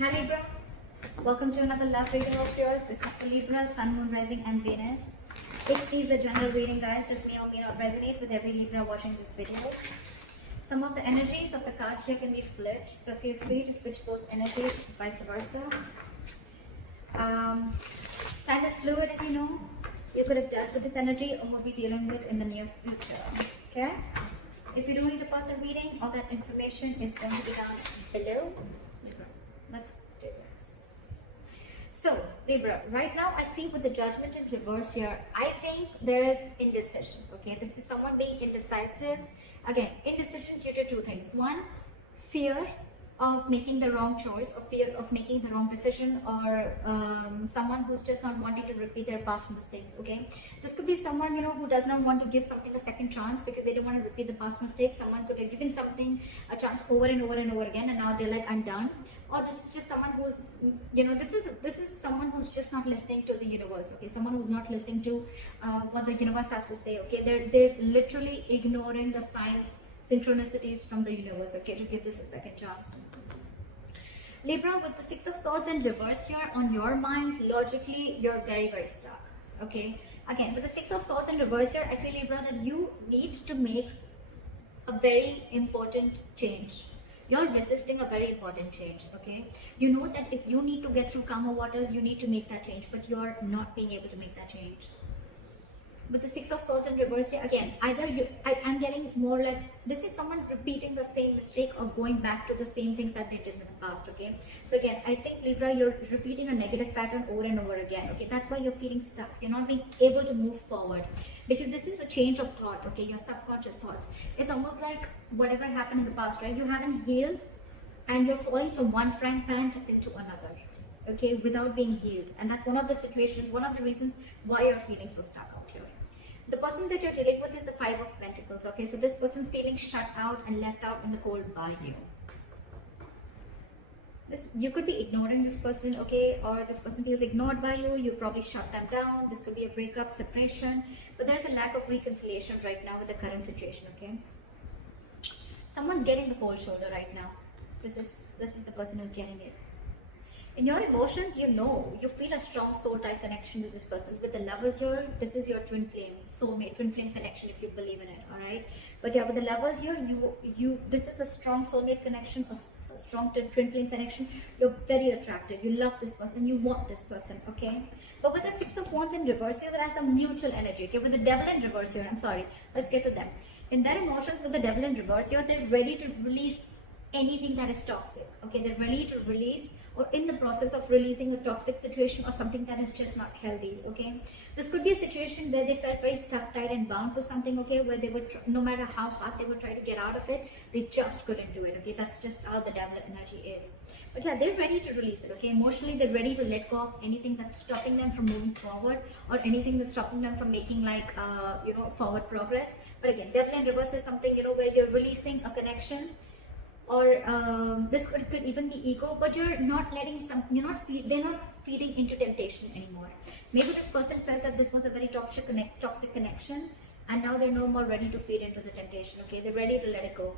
Hi Libra, welcome to another love reading of yours. This is for Libra, Sun, Moon, Rising and Venus. It is a general reading, guys. This may or may not resonate with every Libra watching this video. Some of the energies of the cards here can be flipped, so feel free to switch those energies, vice versa. Time is fluid, as you know. You could have dealt with this energy or will be dealing with in the near future. Okay? If you do need a personal reading, all that information is going to be down below. Let's do this. So, Libra, right now I see with the Judgment in reverse here, I think there is indecision. Okay, this is someone being indecisive. Again, indecision due to two things. One, fear of making the wrong choice, or fear of making the wrong decision, or someone who's just not wanting to repeat their past mistakes. Okay, this could be someone, you know, who does not want to give something a second chance because they don't want to repeat the past mistakes. Someone could have given something a chance over and over and over again, and now they're like, I'm done. Or this is just someone who's, you know, this is someone who's just not listening to the universe. Okay, someone who's not listening to what the universe has to say. Okay, they're literally ignoring the signs, synchronicities from the universe. Okay, to give this a second chance. Libra, with the Six of Swords in reverse here, on your mind, logically, you're very, very stuck. Okay, again, with the Six of Swords in reverse here, I feel, Libra, that you need to make a very important change. You're resisting a very important change. Okay, you know that if you need to get through calmer waters, you need to make that change, but you're not being able to make that change. With the Six of Swords in reverse here, again, either I'm getting more like this is someone repeating the same mistake or going back to the same things that they did in the past. Okay, so again, I think, Libra, you're repeating a negative pattern over and over again. Okay, that's why you're feeling stuck. You're not being able to move forward because this is a change of thought. Okay, your subconscious thoughts. It's almost like whatever happened in the past, right? You haven't healed and you're falling from one frying pan into another. Okay, without being healed, and that's one of the situations, one of the reasons why you're feeling so stuck out here. The person that you're dealing with is the Five of Pentacles. Okay, so this person's feeling shut out and left out in the cold by you. You could be ignoring this person, okay, or this person feels ignored by you. You probably shut them down. This could be a breakup, separation, but there's a lack of reconciliation right now with the current situation. Okay, someone's getting the cold shoulder right now. This is the person who's getting it. In your emotions, you know, you feel a strong soul-type connection to this person. With the Lovers here, this is your twin flame, soulmate, twin flame connection if you believe in it, all right? But yeah, with the Lovers here, this is a strong soulmate connection, a strong twin flame connection. You're very attracted. You love this person. You want this person, okay? But with the Six of Wands in reverse here, that has a mutual energy, okay? With the Devil in reverse here, I'm sorry, let's get to them. In their emotions, with the Devil in reverse here, they're ready to release anything that is toxic. Okay, they're ready to release or in the process of releasing a toxic situation or something that is just not healthy. Okay, this could be a situation where they felt very stuck, tight and bound to something. Okay, where they would no matter how hard they would try to get out of it, they just couldn't do it. Okay, that's just how the Devil energy is. But yeah, they're ready to release it. Okay, emotionally they're ready to let go of anything that's stopping them from moving forward or anything that's stopping them from making like you know, forward progress. But again, Devil in reverse is something, you know, where you're releasing a connection, or this could even be ego, but you're not letting they're not feeding into temptation anymore. Maybe this person felt that this was a very toxic connection, and now they're no more ready to feed into the temptation. Okay, they're ready to let it go.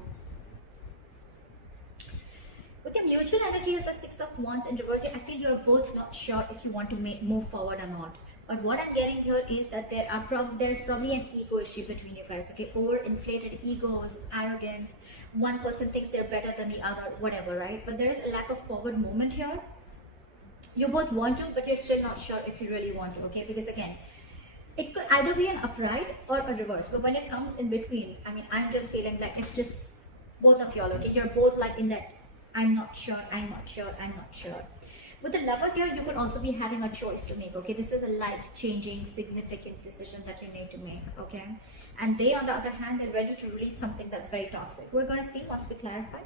With your mutual energy as the Six of Wands in reverse, I feel you're both not sure if you want to move forward or not. But what I'm getting here is that there's probably an ego issue between you guys. Okay, overinflated egos, arrogance. One person thinks they're better than the other, whatever, right? But there is a lack of forward movement here. You both want to, but you're still not sure if you really want to. Okay, because again, it could either be an upright or a reverse. But when it comes in between, I mean, I'm just feeling like it's just both of y'all. Okay, you're both like in that I'm not sure, I'm not sure, I'm not sure. With the Lovers here, you could also be having a choice to make. Okay, this is a life-changing, significant decision that you need to make. Okay, and they, on the other hand, they're ready to release something that's very toxic. We're going to see once we clarify.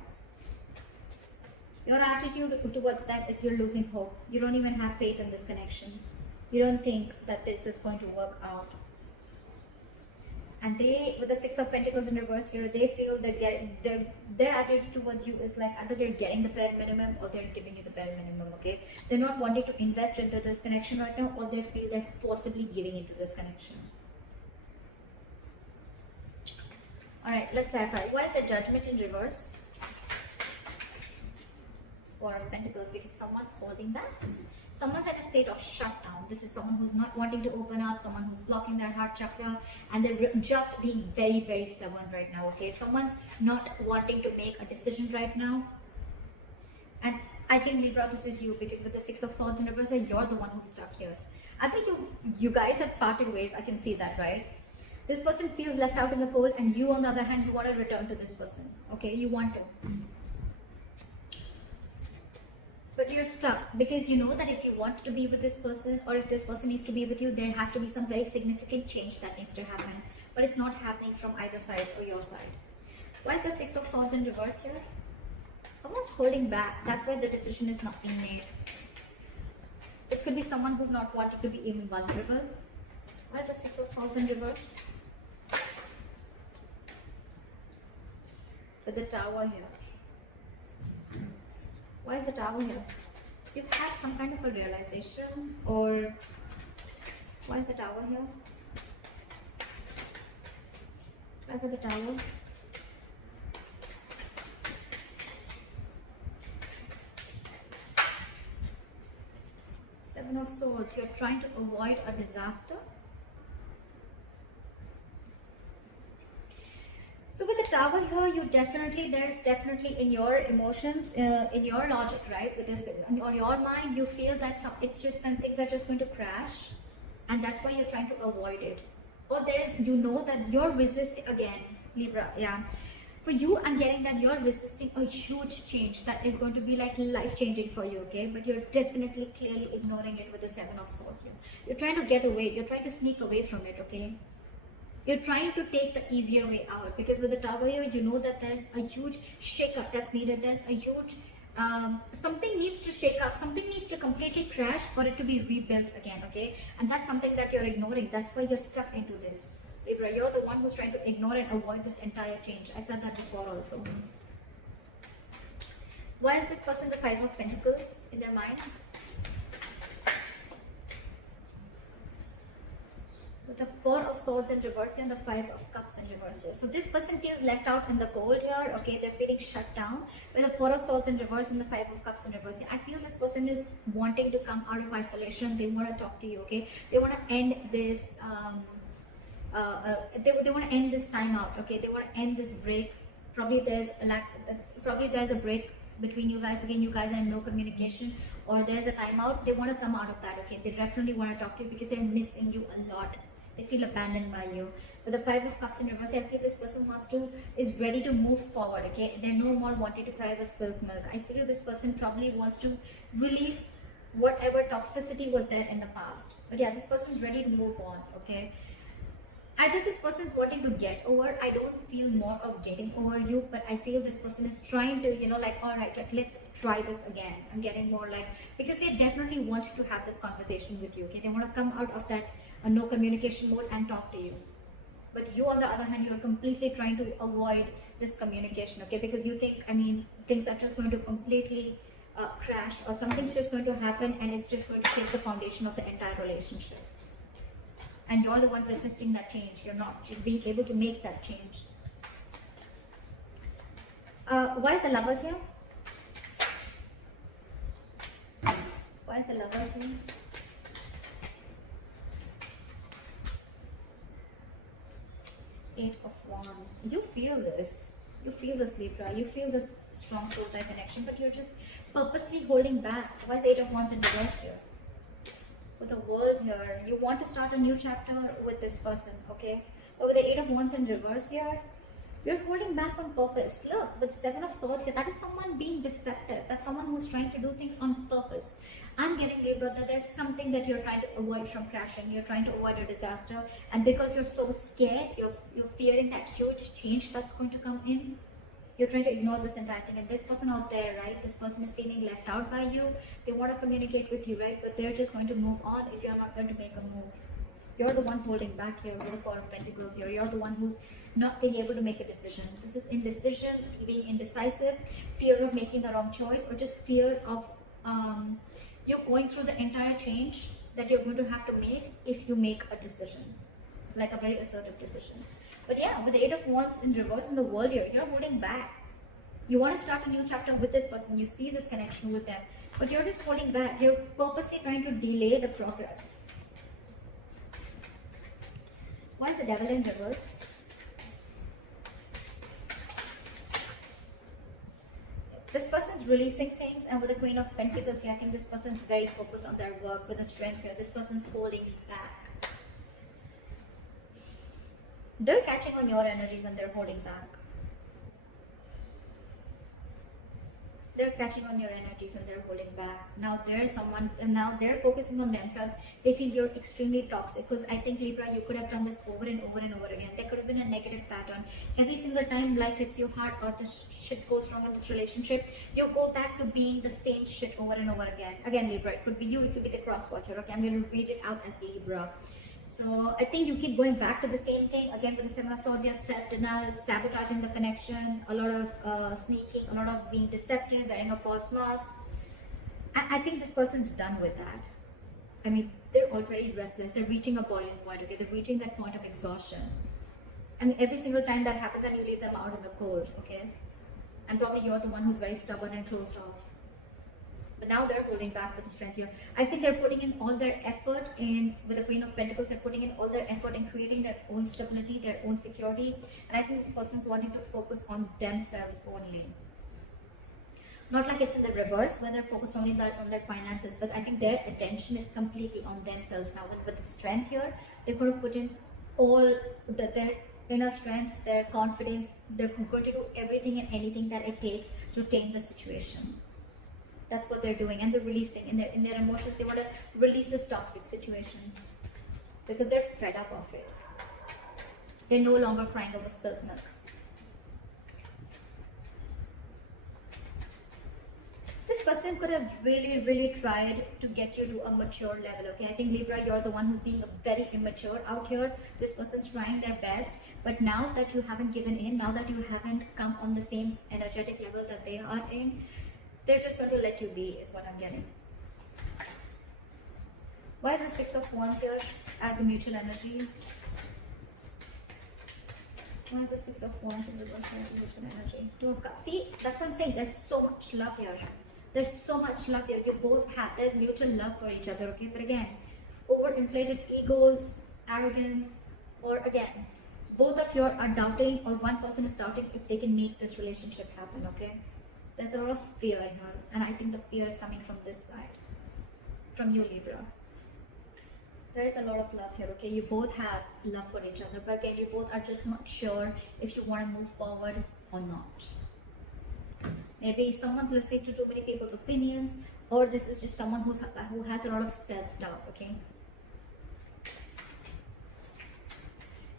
Your attitude towards them is you're losing hope. You don't even have faith in this connection. You don't think that this is going to work out. And they, with the Six of Pentacles in reverse here, they feel that their attitude towards you is like either they're getting the bare minimum or they're giving you the bare minimum. Okay, they're not wanting to invest into this connection right now, or they feel they're forcibly giving into this connection. All right, let's clarify. Why is the Judgment in reverse? Four of Pentacles, because someone's holding back. Someone's at a state of shutdown. This is someone who's not wanting to open up, someone who's blocking their heart chakra, and they're just being very, very stubborn right now, okay? Someone's not wanting to make a decision right now. And I think, Libra, this is you, because with the Six of Swords in reverse, you're the one who's stuck here. I think you guys have parted ways. I can see that, right? This person feels left out in the cold, and you, on the other hand, you want to return to this person, okay? You want to. But you're stuck, because you know that if you want to be with this person, or if this person needs to be with you, there has to be some very significant change that needs to happen. But it's not happening from either side or your side. Why is the Six of Swords in reverse here? Someone's holding back. That's why the decision is not being made. This could be someone who's not wanting to be even vulnerable. Why is the Six of Swords in reverse? With the Tower here. Why is the Tower here? You've had some kind of a realization, or why is the Tower here? Why for the Tower? Seven of Swords. You're trying to avoid a disaster. So with the Tower here, there's definitely in your emotions, in your logic, right? With this, on your mind, you feel that things are just going to crash, and that's why you're trying to avoid it. Or you know that you're resisting again, Libra. Yeah, for you, I'm getting that you're resisting a huge change that is going to be like life-changing for you, okay? But you're definitely clearly ignoring it with the Seven of Swords here. You're trying to get away. You're trying to sneak away from it, okay? You're trying to take the easier way out, because with the Tower here, you know that there's a huge shake-up that's needed. There's a huge, something needs to shake up. Something needs to completely crash for it to be rebuilt again, okay? And that's something that you're ignoring. That's why you're stuck into this. Libra, you're the one who's trying to ignore and avoid this entire change. I said that before also. Why is this person the Five of Pentacles in their mind? With the Four of Swords in reverse and the Five of Cups in reverse here. So this person feels left out in the cold here, okay? They're feeling shut down. With the Four of Swords in reverse and the Five of Cups in reverse here, I feel this person is wanting to come out of isolation. They want to talk to you, okay? They want to end this, they want to end this time out, okay? They want to end this break. Probably there's a break between you guys. Again, you guys are in no communication, or there's a timeout. They want to come out of that, okay? They definitely want to talk to you because they're missing you a lot. They feel abandoned by you. With the Five of Cups in reverse, I feel this person is ready to move forward, okay? They're no more wanting to cry over spilled milk. I feel this person probably wants to release whatever toxicity was there in the past. But yeah, this person is ready to move on, okay? Either this person is wanting to get over. I don't feel more of getting over you, but I feel this person is trying to, like, all right, like, let's try this again. I'm getting more like, because they definitely want to have this conversation with you, okay? They want to come out of that no communication mode and talk to you. But you, on the other hand, you're completely trying to avoid this communication, okay? Because you think, things are just going to completely crash, or something's just going to happen and it's just going to take the foundation of the entire relationship. And you're the one resisting that change. You're not being able to make that change. Why is the Lovers here? Why is the Lovers here? Eight of Wands. You feel this. You feel this, Libra. You feel this strong soul type connection, but you're just purposely holding back. Why is Eight of Wands in reverse here? With the World here, you want to start a new chapter with this person, okay? But with the Eight of Wands in reverse here, you're holding back on purpose. Look, with Seven of Swords here, that is someone being deceptive. That's someone who's trying to do things on purpose. I'm getting, Libra, that there's something that you're trying to avoid from crashing. You're trying to avoid a disaster, and because you're so scared, you're fearing that huge change that's going to come in. You're trying to ignore this entire thing. And this person out there, right? This person is feeling left out by you. They want to communicate with you, right? But they're just going to move on if you're not going to make a move. You're the one holding back here with the Four of Pentacles here. You're the one who's not being able to make a decision. This is indecision, being indecisive, fear of making the wrong choice, or just fear of you going through the entire change that you're going to have to make if you make a decision, like a very assertive decision. But yeah, with the Eight of Wands in reverse in the World here, you're holding back. You want to start a new chapter with this person. You see this connection with them, but you're just holding back. You're purposely trying to delay the progress. Why is the devil in reverse? This person's releasing things, and with the Queen of Pentacles here, I think this person's very focused on their work with the strength here. This person's holding back. They're catching on your energies and they're holding back. They're catching on your energies and they're holding back. Now there's someone, and now they're focusing on themselves. They feel you're extremely toxic, because I think, Libra, you could have done this over and over and over again. There could have been a negative pattern. Every single time life hits you hard or this shit goes wrong in this relationship, you go back to being the same shit over and over again. Again, Libra, it could be you, it could be the cross watcher. Okay, I'm going to read it out as Libra. So I think you keep going back to the same thing. Again, with the Seven of Swords, yes, self-denial, sabotaging the connection, a lot of sneaking, a lot of being deceptive, wearing a false mask. I think this person's done with that. I mean, they're already restless. They're reaching a boiling point, okay? They're reaching that point of exhaustion. I mean, every single time that happens and you leave them out in the cold, okay? And probably you're the one who's very stubborn and closed off. But now they're holding back with the strength here. I think they're putting in all their effort in, with the Queen of Pentacles, they're putting in all their effort in creating their own stability, their own security. And I think this person's wanting to focus on themselves only. Not like it's in the reverse, where they're focused only on their finances, but I think their attention is completely on themselves now. With the strength here, they're going to put in all their inner strength, their confidence. They're going to do everything and anything that it takes to tame the situation. That's what they're doing, and they're releasing in their emotions. They want to release this toxic situation because they're fed up of it. They're no longer crying over spilt milk. This person could have really tried to get you to a mature level, okay? I think, Libra, you're the one who's being very immature out here. This person's trying their best, but now that you haven't given in, now that you haven't come on the same energetic level that they are in, they're just going to let you be, is what I'm getting. Why is the Six of Wands here as the mutual energy? Why is the Six of Wands in reverse as the mutual energy? Two of Cups. See, that's what I'm saying. There's so much love here. There's so much love here. You both have. There's mutual love for each other, okay? But again, overinflated egos, arrogance, or again, both of you are doubting, or one person is doubting if they can make this relationship happen, okay? There's a lot of fear here, and I think the fear is coming from this side, from you, Libra. There is a lot of love here, okay? You both have love for each other, but again, you both are just not sure if you want to move forward or not. Maybe someone's listening to too many people's opinions, or this is just someone who has a lot of self-doubt, okay?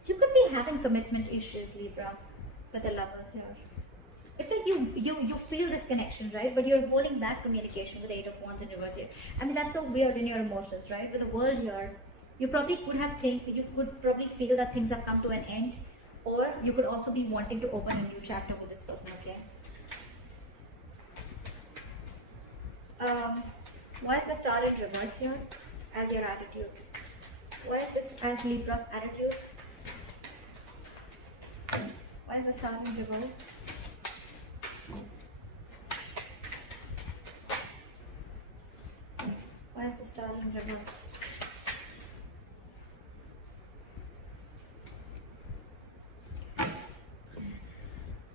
You could be having commitment issues, Libra, with the Lovers here. It's like you feel this connection, right? But you're holding back communication with the Eight of Wands in reverse here. I mean, that's so weird in your emotions, right? With the World here, you probably could probably feel that things have come to an end, or you could also be wanting to open a new chapter with this person, okay? Why is the Star in reverse here as your attitude? Why is this as Libra's attitude? Why is the Star in reverse? Why is the Star in reverse?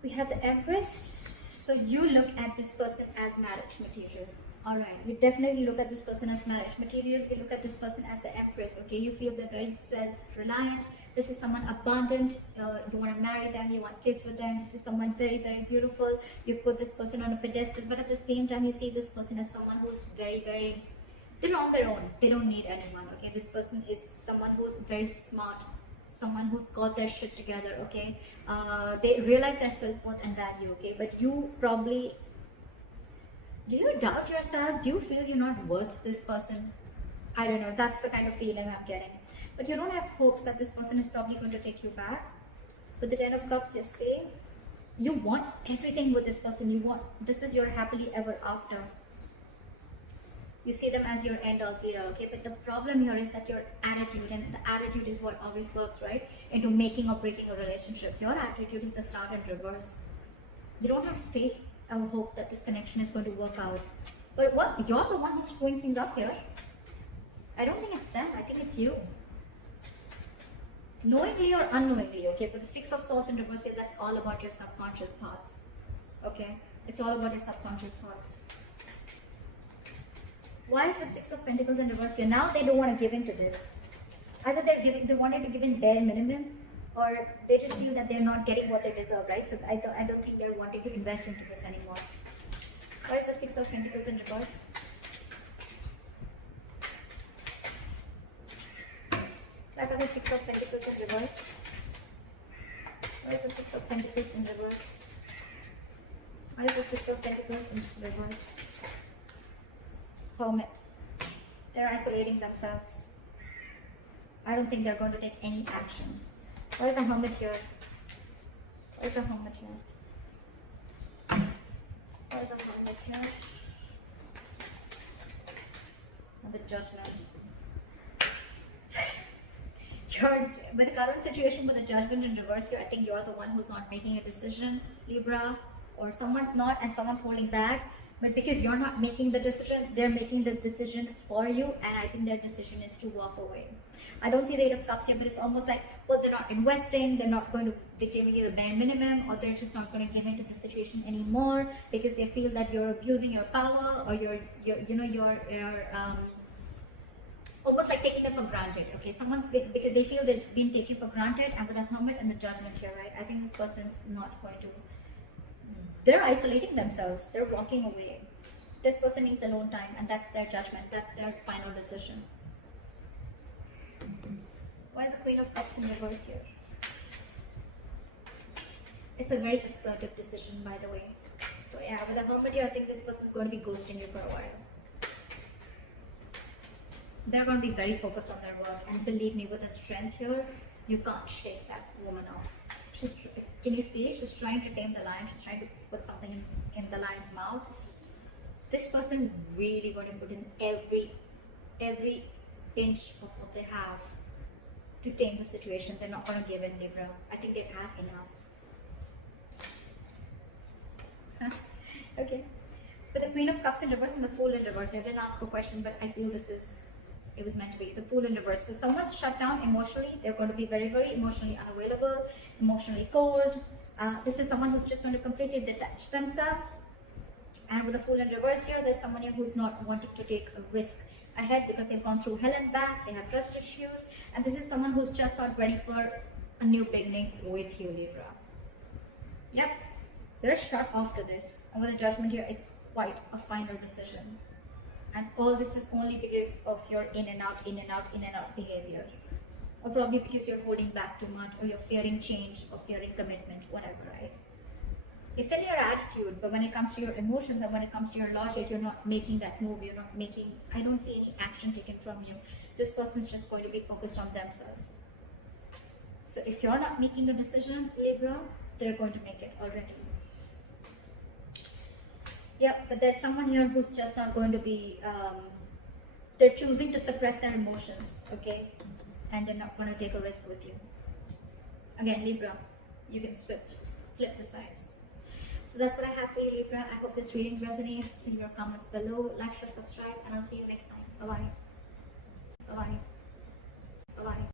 We have the Empress. So you look at this person as marriage material. Alright, you definitely look at this person as marriage material. You look at this person as the Empress, okay? You feel they're very self-reliant. This is someone abundant. You want to marry them, you want kids with them. This is someone very beautiful. You put this person on a pedestal, but at the same time, you see this person as someone who's very they're on their own. They don't need anyone, okay? This person is someone who's very smart, someone who's got their shit together, okay? They realize their self-worth and value, okay? But you probably, do you doubt yourself? Do you feel you're not worth this person? I don't know. That's the kind of feeling I'm getting. But you don't have hopes that this person is probably going to take you back. With the Ten of Cups, you see, you want everything with this person. You want, this is your happily ever after. You see them as your end all be all, okay? But the problem here is that your attitude, and the attitude is what always works, right? Into making or breaking a relationship. Your attitude is the Star in reverse. You don't have faith or hope that this connection is going to work out. But what, you're the one who's screwing things up here. I don't think it's them. I think it's you. Knowingly or unknowingly, okay? But the Six of Swords in reverse here, that's all about your subconscious thoughts. Okay? It's all about your subconscious thoughts. Why is the Six of Pentacles in reverse here? Now they don't want to give in to this. Either they wanted to give in bare minimum, or they just feel that they're not getting what they deserve, right? So I don't think they're wanting to invest into this anymore. Why is the Six of Pentacles in reverse? Why are the Six of Pentacles in reverse? Why is the Six of Pentacles in reverse? Why is the Six of Pentacles in reverse? Hermit. They're isolating themselves. I don't think they're going to take any action. Why is the Hermit here? Why is the Hermit here? Why is the Hermit here? And the Judgment. With the current situation, with the Judgment in reverse here, I think you're the one who's not making a decision, Libra, or someone's not and someone's holding back. But because you're not making the decision, they're making the decision for you, and I think their decision is to walk away. I don't see the Eight of Cups here, but it's almost like, well, they're not investing, they're giving you the bare minimum, or they're just not going to give into the situation anymore because they feel that you're abusing your power, or you're almost like taking them for granted. Okay, because they feel they've been taken for granted, and with the Hermit and the Judgment here, right? I think this person's not going to. They're isolating themselves. They're walking away. This person needs alone time, and that's their judgment. That's their final decision. Why is the Queen of Cups in reverse here? It's a very assertive decision, by the way. So yeah, with the Hermit here, I think this person is going to be ghosting you for a while. They're going to be very focused on their work, and believe me, with the strength here, you can't shake that woman off. Can you see? She's trying to tame the lion. She's trying to put something in the lion's mouth. This person is really going to put in every inch of what they have to tame the situation. They're not going to give in, Libra. I think they've had enough. Okay. But the Queen of Cups in reverse and the Fool in reverse. I didn't ask a question, but I feel it was meant to be. The Fool in reverse. So someone's shut down emotionally. They're going to be very, very emotionally unavailable, emotionally cold. This is someone who's just going to completely detach themselves. And with the Fool in reverse here, there's someone here who's not wanting to take a risk ahead because they've gone through hell and back. They have trust issues. And this is someone who's just not ready for a new beginning with you, Libra. Yep. They're shut after this. And with the Judgment here, it's quite a final decision. And all this is only because of your in and out behavior. Or probably because you're holding back too much, or you're fearing change, or fearing commitment, whatever, right? It's in your attitude, but when it comes to your emotions and when it comes to your logic, you're not making that move. I don't see any action taken from you. This person's just going to be focused on themselves. So if you're not making a decision, Libra, they're going to make it already. Yeah, but there's someone here who's just not going to be, they're choosing to suppress their emotions, okay? And they're not going to take a risk with you. Again, Libra, you can flip the sides. So that's what I have for you, Libra. I hope this reading resonates. In your comments below, like, share, subscribe, and I'll see you next time. Bye-bye. Bye-bye. Bye-bye.